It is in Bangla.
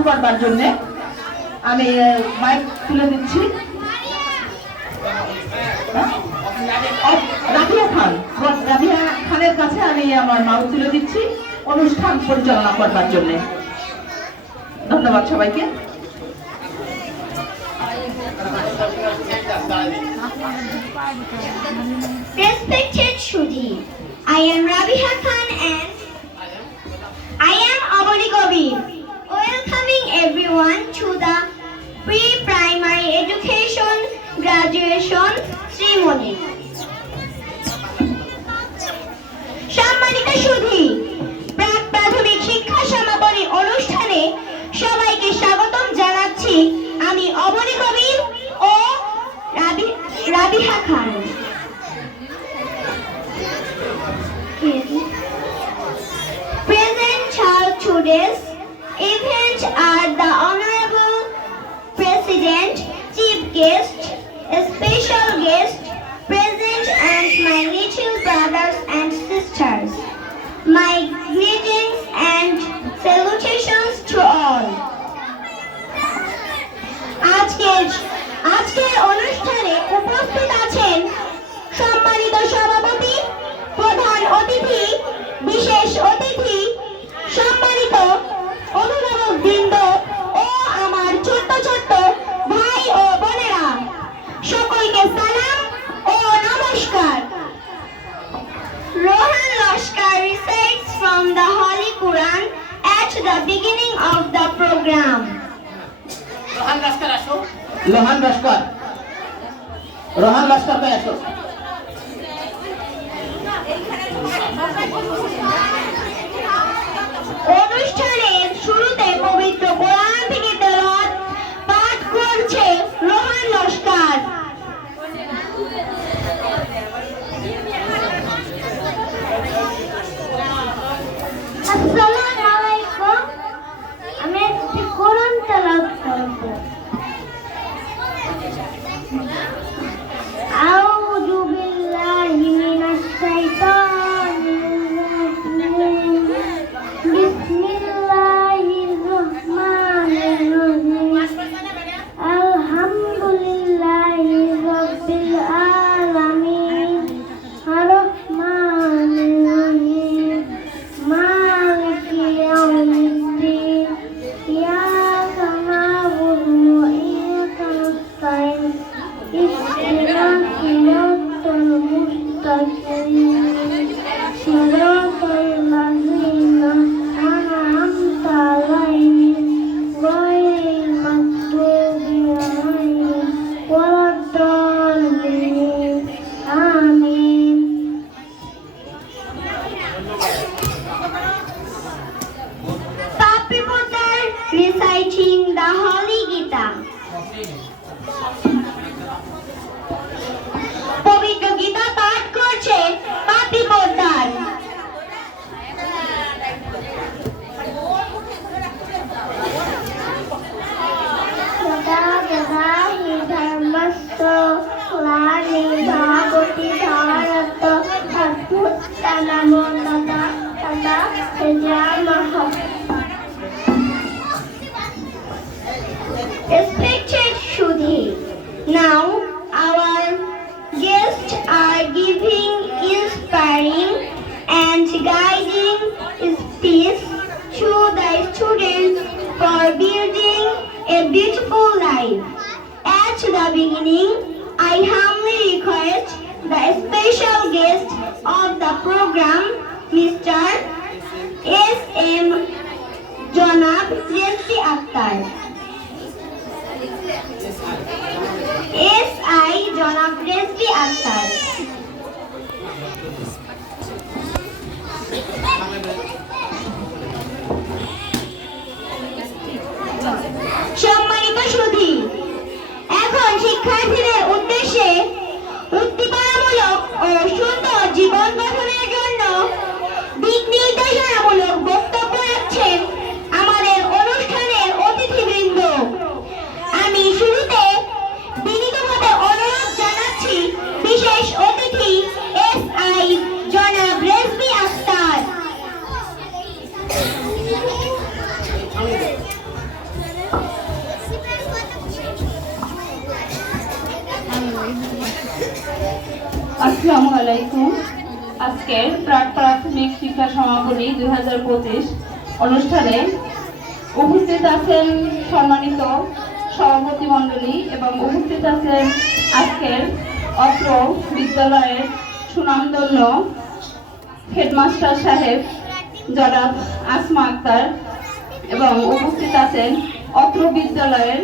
করবার জন্য আমি মাইক তুলে দিচ্ছি রাবিয়া খানের কাছে আমি আমার মাইক তুলে দিচ্ছি অনুষ্ঠান পরিচালনা করবার জন্য। ধন্যবাদ সবাইকে। Respected Shudi, I am Rabiha Khan and I am Aboli Gobir, welcoming everyone to the pre-primary education graduation ceremony. সম্মানিত সুধী, প্রাক-প্রাথমিক শিক্ষা সমাপনী অনুষ্ঠানে সবাইকে স্বাগতম জানাচ্ছি আমি অবনী কবির ও রাবিহা খান। Present child today's event are the Honorable President, Chief Guest, Special Guest, present and my little brothers and sisters. My greetings and salutations to all. আজকের অনুষ্ঠানে উপস্থিত আছেন সম্মানিত সভাপতি, প্রধান অতিথি, বিশেষ অতিথি, সম্মানিত অভিভাবকবৃন্দ ও আমার ছোট্ট ছোট্ট ভাই ও বোনেরা, সকলকে সালাম ও নমস্কার। Rohan Lashkar recites from the Holy Quran at the beginning of the program. Rohan Lashkar আসো। Rohan Lashkar ভাই আসো। অনুষ্ঠানের শুরুতে পবিত্র কোরআন থেকে তেলাওয়াত পাঠ করছে রোহান লস্কর। আসসালামু আলাইকুম। আমি একটি কোরআন তেলাওয়াত করব। আউযু বিল্লাহি মিনাশ শাইতানির রাজিম। বিসমিল্লাহির রহমানির রহিম। আলহামদুলিল্লাহি রাব্বিল আলামিন। আর-রাহমানির রহিম। মালিকি ইয়াউমিদ্দিন। ইyyaka na'budu ওয়া ইyyaka নাস্তাইন। ইহদিনাস সিরাতাল মুস্তাকিম। সিরাতাল লাযিনা আন'আমতা আলাইহিম গায়রিল মাগদুবি আলাইহিম ওয়ালাদ-দাল্লিন। আমিন। Papi Potter reciting the Holy Gita. পবিত্র গীতা পাঠ করছে পাপি পোদ্দার। সদা সদা হি ধর্মস্য গ্লানির্ভবতি ভারত অভ্যুত্থানমো তথা তথা সৃজামহ। Respected Shudhi, now our guests are giving inspiring and guiding speech to the students for building a beautiful life. At the beginning, I humbly request the special guest of the program, Mr. S.M. Janab Rizvi Akhtar. S.I. Janab Rizvi Akhtar. সম্মানিত সুধী, এখন শিক্ষার্থীদের উদ্দেশ্যে উদ্দীপনামূলক ও সুন্দর জীবন গঠনের জন্য দিক নির্দেশনামূলক বক্তব্য রাখছেন আমাদের অনুষ্ঠানের অতিথিবৃন্দ। আমি শুরুতে বিনীতভাবে অনুরোধ জানাচ্ছি বিশেষ আসসালামু আলাইকুম। আজকের প্রাক প্রাথমিক শিক্ষা সমাপনী 2025 অনুষ্ঠানে উপস্থিত আছেন সম্মানিত সভাপতি মণ্ডলী এবং উপস্থিত আছেন আজকের অত্র বিদ্যালয়ের সুনামধন্য হেডমাস্টার সাহেব জনাব আসমা আক্তার এবং উপস্থিত আছেন অত্র বিদ্যালয়ের